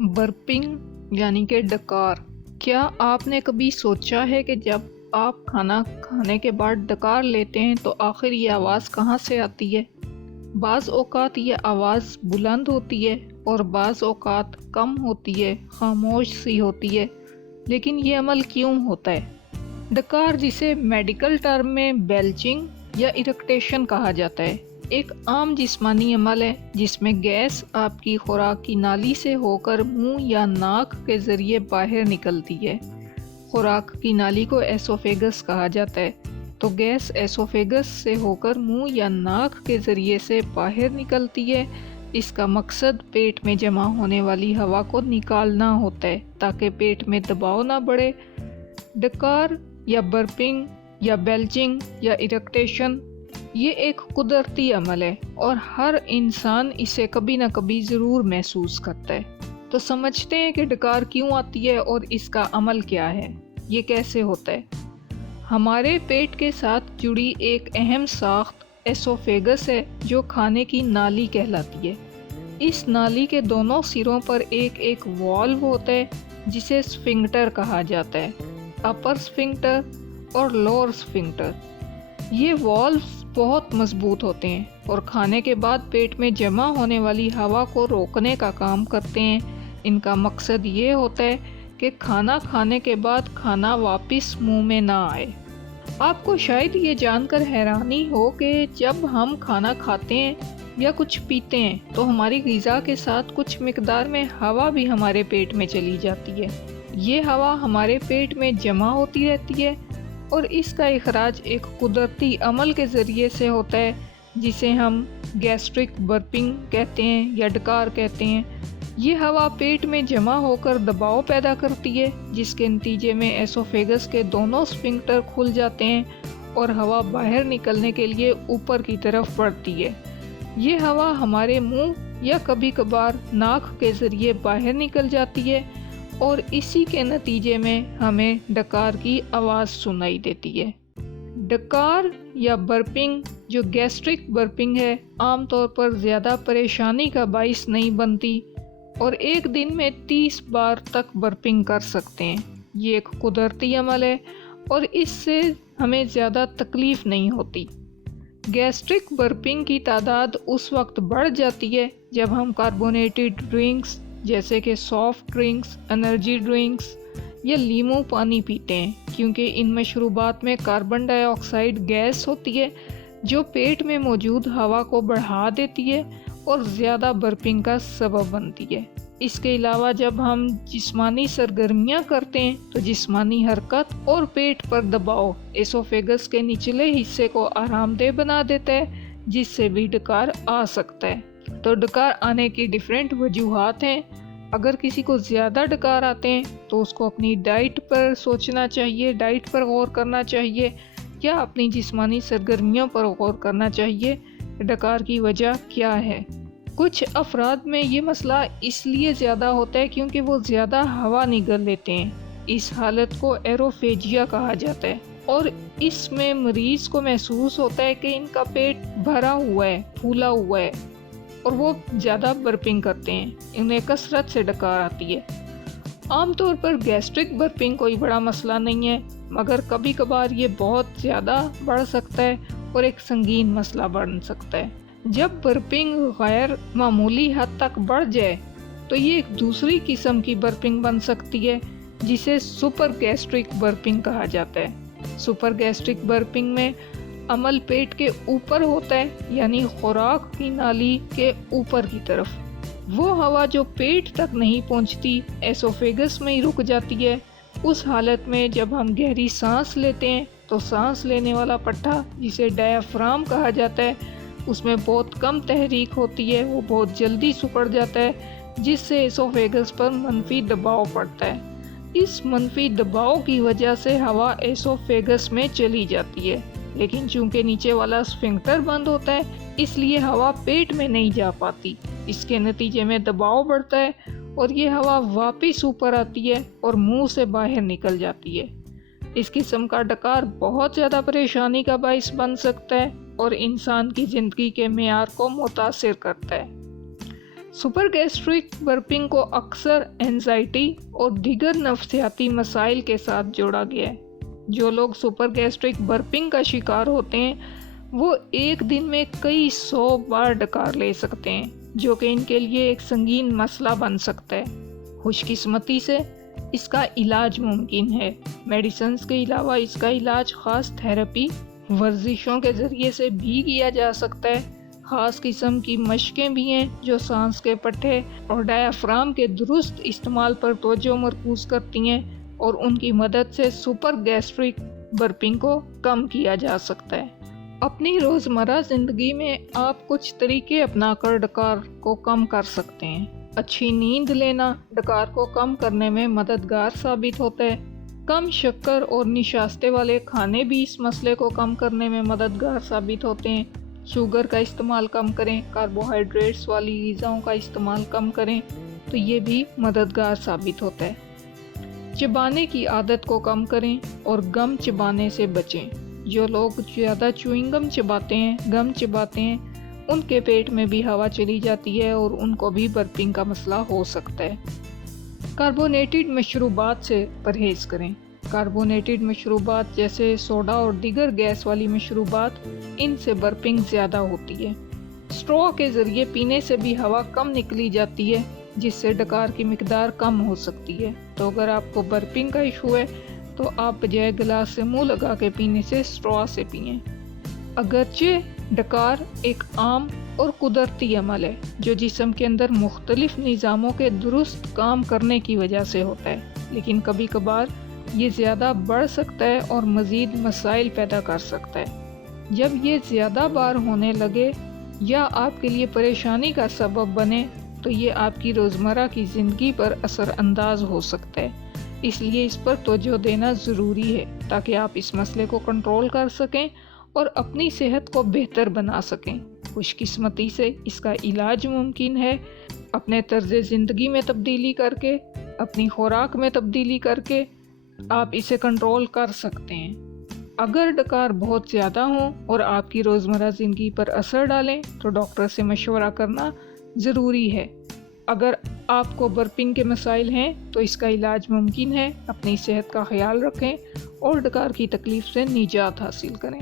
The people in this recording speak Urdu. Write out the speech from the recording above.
برپنگ یعنی کہ ڈکار۔ کیا آپ نے کبھی سوچا ہے کہ جب آپ کھانا کھانے کے بعد ڈکار لیتے ہیں تو آخر یہ آواز کہاں سے آتی ہے؟ بعض اوقات یہ آواز بلند ہوتی ہے اور بعض اوقات کم ہوتی ہے، خاموش سی ہوتی ہے، لیکن یہ عمل کیوں ہوتا ہے؟ ڈکار، جسے میڈیکل ٹرم میں بیلچنگ یا اریکٹیشن کہا جاتا ہے، ایک عام جسمانی عمل ہے جس میں گیس آپ کی خوراک کی نالی سے ہو کر منہ یا ناک کے ذریعے باہر نکلتی ہے۔ خوراک کی نالی کو ایسوفیگس کہا جاتا ہے، تو گیس ایسوفیگس سے ہو کر منہ یا ناک کے ذریعے سے باہر نکلتی ہے۔ اس کا مقصد پیٹ میں جمع ہونے والی ہوا کو نکالنا ہوتا ہے تاکہ پیٹ میں دباؤ نہ بڑھے۔ ڈکار یا برپنگ یا بیلچنگ یا اریکٹیشن یہ ایک قدرتی عمل ہے اور ہر انسان اسے کبھی نہ کبھی ضرور محسوس کرتا ہے۔ تو سمجھتے ہیں کہ ڈکار کیوں آتی ہے اور اس کا عمل کیا ہے، یہ کیسے ہوتا ہے۔ ہمارے پیٹ کے ساتھ جڑی ایک اہم ساخت ایسوفیگس ہے جو کھانے کی نالی کہلاتی ہے۔ اس نالی کے دونوں سروں پر ایک والو ہوتا ہے جسے اسفنکٹر کہا جاتا ہے، اپر اسفنکٹر اور لوور اسفنکٹر۔ یہ والوز بہت مضبوط ہوتے ہیں اور کھانے کے بعد پیٹ میں جمع ہونے والی ہوا کو روکنے کا کام کرتے ہیں۔ ان کا مقصد یہ ہوتا ہے کہ کھانا کھانے کے بعد کھانا واپس منہ میں نہ آئے۔ آپ کو شاید یہ جان کر حیرانی ہو کہ جب ہم کھانا کھاتے ہیں یا کچھ پیتے ہیں تو ہماری غذا کے ساتھ کچھ مقدار میں ہوا بھی ہمارے پیٹ میں چلی جاتی ہے۔ یہ ہوا ہمارے پیٹ میں جمع ہوتی رہتی ہے اور اس کا اخراج ایک قدرتی عمل کے ذریعے سے ہوتا ہے جسے ہم گیسٹرک برپنگ کہتے ہیں یا ڈکار کہتے ہیں۔ یہ ہوا پیٹ میں جمع ہو کر دباؤ پیدا کرتی ہے جس کے نتیجے میں ایسوفیگس کے دونوں اسفنکٹر کھل جاتے ہیں اور ہوا باہر نکلنے کے لیے اوپر کی طرف بڑھتی ہے۔ یہ ہوا ہمارے منہ یا کبھی کبھار ناک کے ذریعے باہر نکل جاتی ہے اور اسی کے نتیجے میں ہمیں ڈکار کی آواز سنائی دیتی ہے۔ ڈکار یا برپنگ جو گیسٹرک برپنگ ہے عام طور پر زیادہ پریشانی کا باعث نہیں بنتی اور ایک دن میں 30 بار تک برپنگ کر سکتے ہیں۔ یہ ایک قدرتی عمل ہے اور اس سے ہمیں زیادہ تکلیف نہیں ہوتی۔ گیسٹرک برپنگ کی تعداد اس وقت بڑھ جاتی ہے جب ہم کاربونیٹڈ ڈرنکس جیسے کہ سافٹ ڈرنکس، انرجی ڈرنکس یا لیموں پانی پیتے ہیں، کیونکہ ان مشروبات میں کاربن ڈائی آکسائڈ گیس ہوتی ہے جو پیٹ میں موجود ہوا کو بڑھا دیتی ہے اور زیادہ برپنگ کا سبب بنتی ہے۔ اس کے علاوہ جب ہم جسمانی سرگرمیاں کرتے ہیں تو جسمانی حرکت اور پیٹ پر دباؤ ایسوفیگس کے نچلے حصے کو آرام دہ بنا دیتا ہے جس سے بھی ڈکار آ سکتا ہے۔ تو ڈکار آنے کی ڈیفرنٹ وجوہات ہیں۔ اگر کسی کو زیادہ ڈکار آتے ہیں تو اس کو اپنی ڈائٹ پر سوچنا چاہیے، ڈائٹ پر غور کرنا چاہیے یا اپنی جسمانی سرگرمیوں پر غور کرنا چاہیے۔ ڈکار کی وجہ کیا ہے؟ کچھ افراد میں یہ مسئلہ اس لیے زیادہ ہوتا ہے کیونکہ وہ زیادہ ہوا نگل لیتے ہیں۔ اس حالت کو ایروفیجیا کہا جاتا ہے اور اس میں مریض کو محسوس ہوتا ہے کہ ان کا پیٹ بھرا ہوا ہے، پھولا ہوا ہے اور وہ زیادہ برپنگ کرتے ہیں، انہیں کثرت سے ڈکار آتی ہے۔ عام طور پر گیسٹرک برپنگ کوئی بڑا مسئلہ نہیں ہے، مگر کبھی کبھار یہ بہت زیادہ بڑھ سکتا ہے اور ایک سنگین مسئلہ بن سکتا ہے۔ جب برپنگ غیر معمولی حد تک بڑھ جائے تو یہ ایک دوسری قسم کی برپنگ بن سکتی ہے جسے سپر گیسٹرک برپنگ کہا جاتا ہے۔ سپر گیسٹرک برپنگ میں عمل پیٹ کے اوپر ہوتا ہے، یعنی خوراک کی نالی کے اوپر کی طرف۔ وہ ہوا جو پیٹ تک نہیں پہنچتی ایسوفیگس میں ہی رک جاتی ہے۔ اس حالت میں جب ہم گہری سانس لیتے ہیں تو سانس لینے والا پٹھا جسے ڈایافرام کہا جاتا ہے اس میں بہت کم تحریک ہوتی ہے، وہ بہت جلدی سکڑ جاتا ہے جس سے ایسوفیگس پر منفی دباؤ پڑتا ہے۔ اس منفی دباؤ کی وجہ سے ہوا ایسوفیگس میں چلی جاتی ہے، لیکن چونکہ نیچے والا اسفنکٹر بند ہوتا ہے اس لیے ہوا پیٹ میں نہیں جا پاتی۔ اس کے نتیجے میں دباؤ بڑھتا ہے اور یہ ہوا واپس اوپر آتی ہے اور منہ سے باہر نکل جاتی ہے۔ اس قسم کا ڈکار بہت زیادہ پریشانی کا باعث بن سکتا ہے اور انسان کی زندگی کے معیار کو متاثر کرتا ہے۔ سپر گیسٹرک برپنگ کو اکثر اینزائٹی اور دیگر نفسیاتی مسائل کے ساتھ جوڑا گیا ہے۔ جو لوگ سپر گیسٹرک برپنگ کا شکار ہوتے ہیں وہ ایک دن میں کئی 100 بار ڈکار لے سکتے ہیں، جو کہ ان کے لیے ایک سنگین مسئلہ بن سکتا ہے۔ خوش قسمتی سے اس کا علاج ممکن ہے۔ میڈیسنز کے علاوہ اس کا علاج خاص تھراپی، ورزشوں کے ذریعے سے بھی کیا جا سکتا ہے۔ خاص قسم کی مشقیں بھی ہیں جو سانس کے پٹھے اور ڈایافرام کے درست استعمال پر توجہ مرکوز کرتی ہیں، اور ان کی مدد سے سپر گیسٹرک برپنگ کو کم کیا جا سکتا ہے۔ اپنی روزمرہ زندگی میں آپ کچھ طریقے اپنا کر ڈکار کو کم کر سکتے ہیں۔ اچھی نیند لینا ڈکار کو کم کرنے میں مددگار ثابت ہوتا ہے۔ کم شکر اور نشاستے والے کھانے بھی اس مسئلے کو کم کرنے میں مددگار ثابت ہوتے ہیں۔ شوگر کا استعمال کم کریں، کاربوہائیڈریٹس والی غذاؤں کا استعمال کم کریں تو یہ بھی مددگار ثابت ہوتا ہے۔ چبانے کی عادت کو کم کریں اور گم چبانے سے بچیں۔ جو لوگ زیادہ چوئنگ گم چباتے ہیں، گم چباتے ہیں، ان کے پیٹ میں بھی ہوا چلی جاتی ہے اور ان کو بھی برپنگ کا مسئلہ ہو سکتا ہے۔ کاربونیٹڈ مشروبات سے پرہیز کریں۔ کاربونیٹڈ مشروبات جیسے سوڈا اور دیگر گیس والی مشروبات، ان سے برپنگ زیادہ ہوتی ہے۔ اسٹرو کے ذریعے پینے سے بھی ہوا کم نکلی جاتی ہے، جس سے ڈکار کی مقدار کم ہو سکتی ہے۔ تو اگر آپ کو برپنگ کا ایشو ہے تو آپ بجائے گلاس سے منہ لگا کے پینے سے اسٹرو سے پئیں۔ اگرچہ ڈکار ایک عام اور قدرتی عمل ہے جو جسم کے اندر مختلف نظاموں کے درست کام کرنے کی وجہ سے ہوتا ہے، لیکن کبھی کبھار یہ زیادہ بڑھ سکتا ہے اور مزید مسائل پیدا کر سکتا ہے۔ جب یہ زیادہ بار ہونے لگے یا آپ کے لیے پریشانی کا سبب بنے تو یہ آپ کی روزمرہ کی زندگی پر اثر انداز ہو سکتا ہے۔ اس لیے اس پر توجہ دینا ضروری ہے تاکہ آپ اس مسئلے کو کنٹرول کر سکیں اور اپنی صحت کو بہتر بنا سکیں۔ خوش قسمتی سے اس کا علاج ممکن ہے۔ اپنے طرز زندگی میں تبدیلی کر کے، اپنی خوراک میں تبدیلی کر کے آپ اسے کنٹرول کر سکتے ہیں۔ اگر ڈکار بہت زیادہ ہوں اور آپ کی روزمرہ زندگی پر اثر ڈالیں تو ڈاکٹر سے مشورہ کرنا ضروری ہے۔ اگر آپ کو برپنگ کے مسائل ہیں تو اس کا علاج ممکن ہے۔ اپنی صحت کا خیال رکھیں اور ڈکار کی تکلیف سے نجات حاصل کریں۔